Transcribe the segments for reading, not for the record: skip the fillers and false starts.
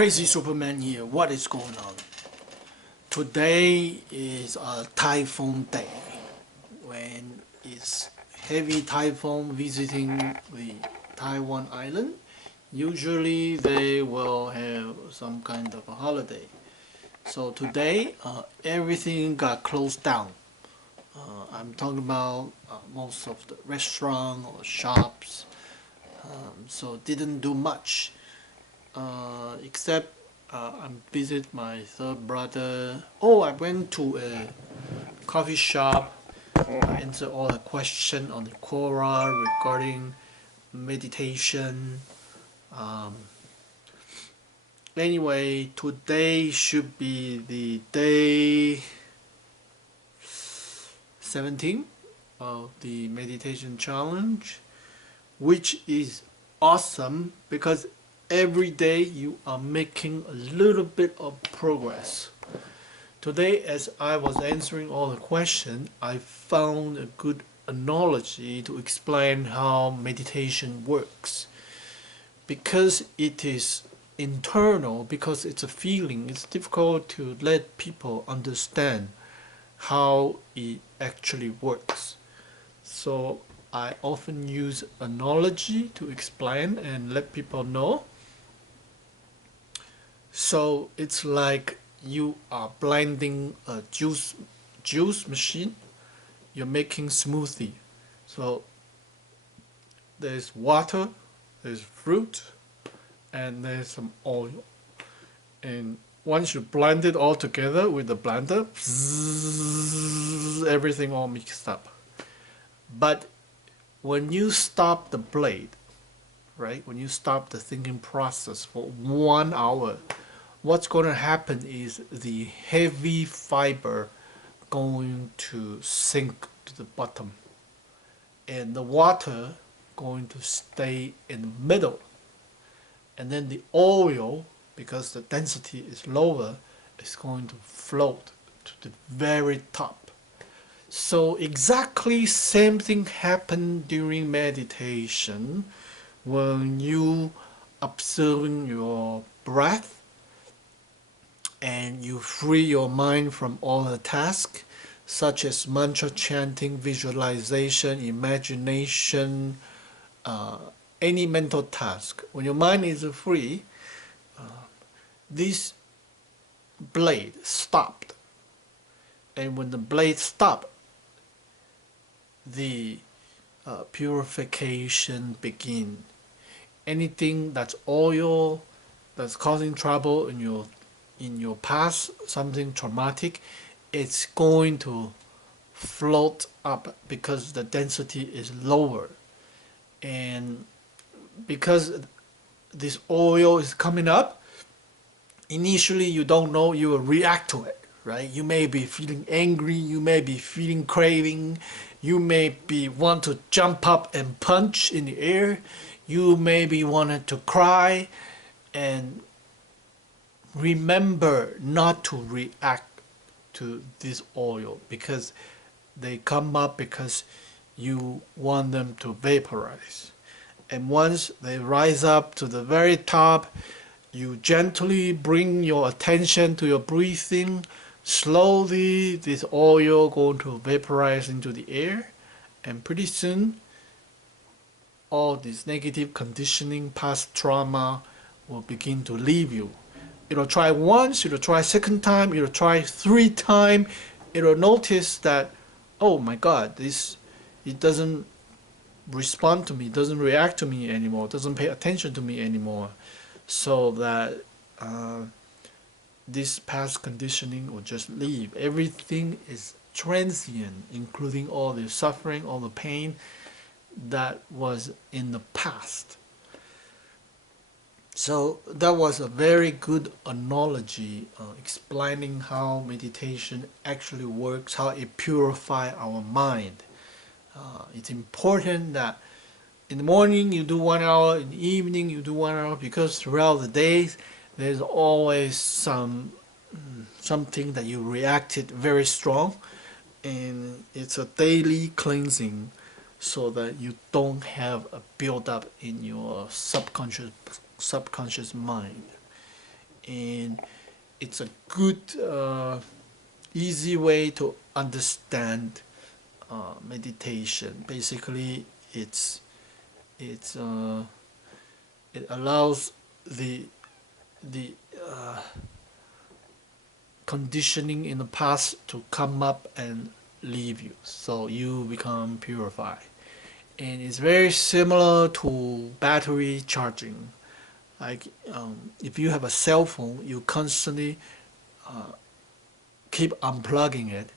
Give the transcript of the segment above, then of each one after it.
Crazy Superman here. What is going on? Today is a typhoon day when it's heavy typhoon visiting the Taiwan island. Usually they will have some kind of a holiday. So today everything got closed down. I'm talking about most of the restaurant or shops. So didn't do much. Except I visit my third brother. Oh, I went to a coffee shop. I answered all the questions on the Quora regarding meditation. Anyway, today should be the day 17 of the meditation challenge, which is awesome because every day you are making a little bit of progress. Today, as I was answering all the questions, I found a good analogy to explain how meditation works. Because it is internal, because it's a feeling, it's difficult to let people understand how it actually works. So I often use analogy to explain and let people know. So it's like you are blending a juice machine. You're making smoothie. So there's water, there's fruit, and there's some oil. And once you blend it all together with the blender, everything all mixed up. But when you stop the blade, right? When you stop the thinking process for 1 hour, what's going to happen is the heavy fiber going to sink to the bottom, and the water going to stay in the middle, and then the oil, because the density is lower, is going to float to the very top. So exactly same thing happened during meditation. When you observing your breath and you free your mind from all the tasks such as mantra chanting, visualization, imagination, any mental task. When your mind is free, this blade stopped, and when the blade stopped, the purification begin. Anything that's oil, that's causing trouble in your past, something traumatic, it's going to float up because the density is lower. And because this oil is coming up, initially you don't know, you will react to it, right? You may be feeling angry, you may be feeling craving, you may be want to jump up and punch in the air, you may be wanted to cry. And remember not to react to this oil, because they come up because you want them to vaporize. And once they rise up to the very top, you gently bring your attention to your breathing. Slowly this oil going to vaporize into the air, and pretty soon all this negative conditioning, past trauma will begin to leave you. It'll try once, it'll try second time, it'll try 3 times. It'll notice that, oh my God, it doesn't respond to me, doesn't react to me anymore, doesn't pay attention to me anymore. So that this past conditioning will just leave. Everything is transient, including all the suffering, all the pain that was in the past. So that was a very good analogy explaining how meditation actually works, how it purifies our mind. It's important that in the morning you do 1 hour, in the evening you do 1 hour, because throughout the days there's always something that you reacted very strong, and it's a daily cleansing so that you don't have a build up in your subconscious mind. and it's a good, easy way to understand meditation. Basically, it's it allows the the conditioning in the past to come up and leave you, so you become purified. And it's very similar to battery charging. Like if you have a cell phone, you constantly keep unplugging it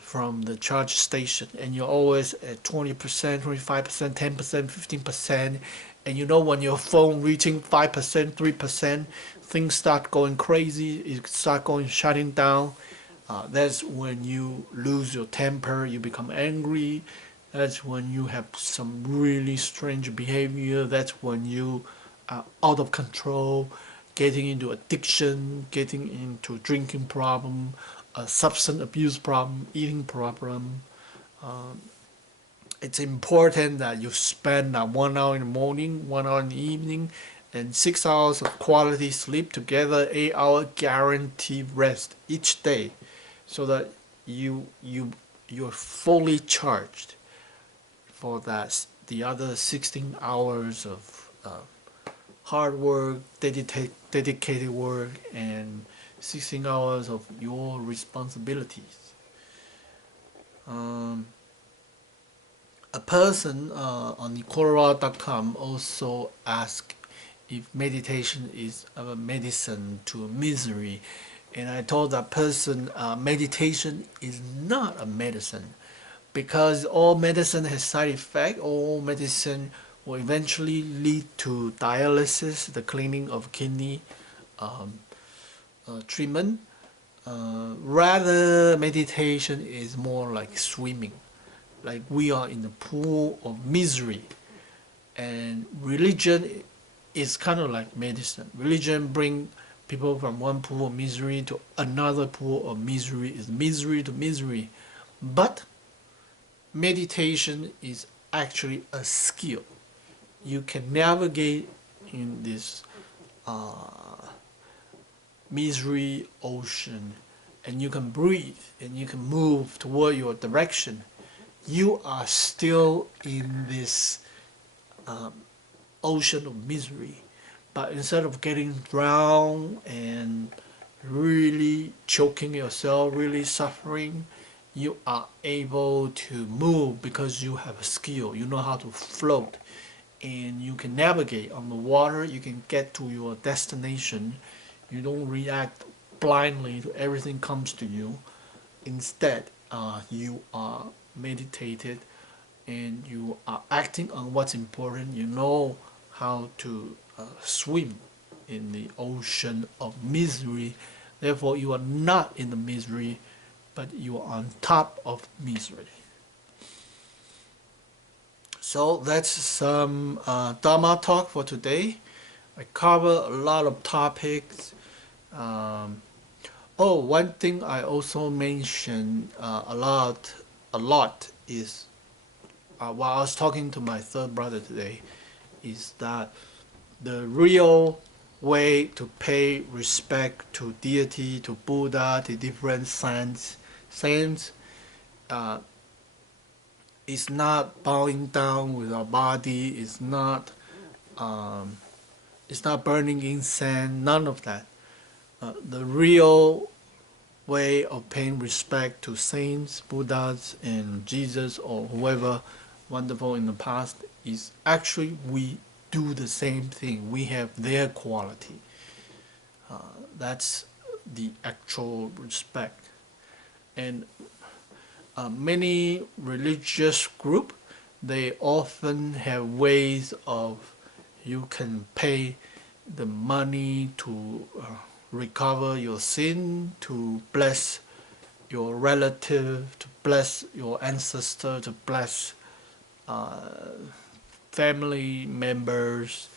from the charge station, and you're always at 20%, 25%, 10%, 15%, and you know when your phone reaching 5%, 3%, things start going crazy, it start going shutting down. That's when you lose your temper, you become angry. That's when you have some really strange behavior. That's when you are out of control, getting into addiction, getting into drinking problem, a substance abuse problem, eating problem. It's important that you spend 1 hour in the morning, 1 hour in the evening, and 6 hours of quality sleep together, 8 hour guaranteed rest each day, so that you're fully charged for that the other 16 hours of hard work, dedicated work, and 16 hours of your responsibilities. Um, a person on Colorado.com also asked if meditation is a medicine to misery. And I told that person meditation is not a medicine, because all medicine has side effect. All medicine will eventually lead to dialysis, the cleaning of kidney, um, treatment. Rather, meditation is more like swimming, like we are in the pool of misery. And religion is kind of like medicine. Religion bring people from one pool of misery to another pool of misery, is misery to misery. But meditation is actually a skill. You can navigate in this misery ocean, and you can breathe and you can move toward your direction. You are still in this ocean of misery, but instead of getting drowned and really choking yourself, really suffering, you are able to move because you have a skill. You know how to float, and you can navigate on the water. You can get to your destination. You don't react blindly to everything comes to you. Instead, you are meditated, and you are acting on what's important. You know how to swim in the ocean of misery. Therefore, you are not in the misery, but you are on top of misery. So that's some Dharma talk for today. I cover a lot of topics. Um, one thing I also mentioned a lot is while I was talking to my third brother today, is that the real way to pay respect to deity, to Buddha, to different saints, uh, is not bowing down with our body. Um, it's not burning incense. None of that. The real way of paying respect to saints, Buddhas, and Jesus, or whoever wonderful in the past, is actually we do the same thing. We have their quality. That's the actual respect. And many religious group, they often have ways of you can pay the money to recover your sin, to bless your relative, to bless your ancestor, to bless family members,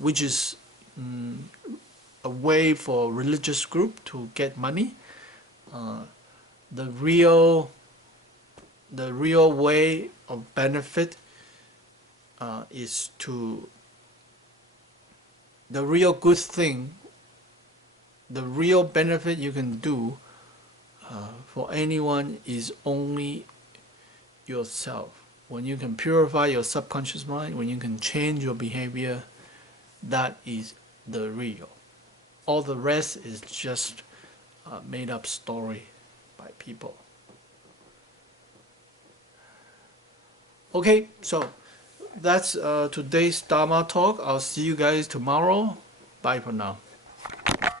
which is a way for religious group to get money. Uh, the real way of benefit is to the real good thing the real benefit you can do for anyone is only yourself. When you can purify your subconscious mind, when you can change your behavior, that is the real. All the rest is just a made up story by people. Okay, so that's today's Dharma talk. I'll see you guys tomorrow. Bye for now.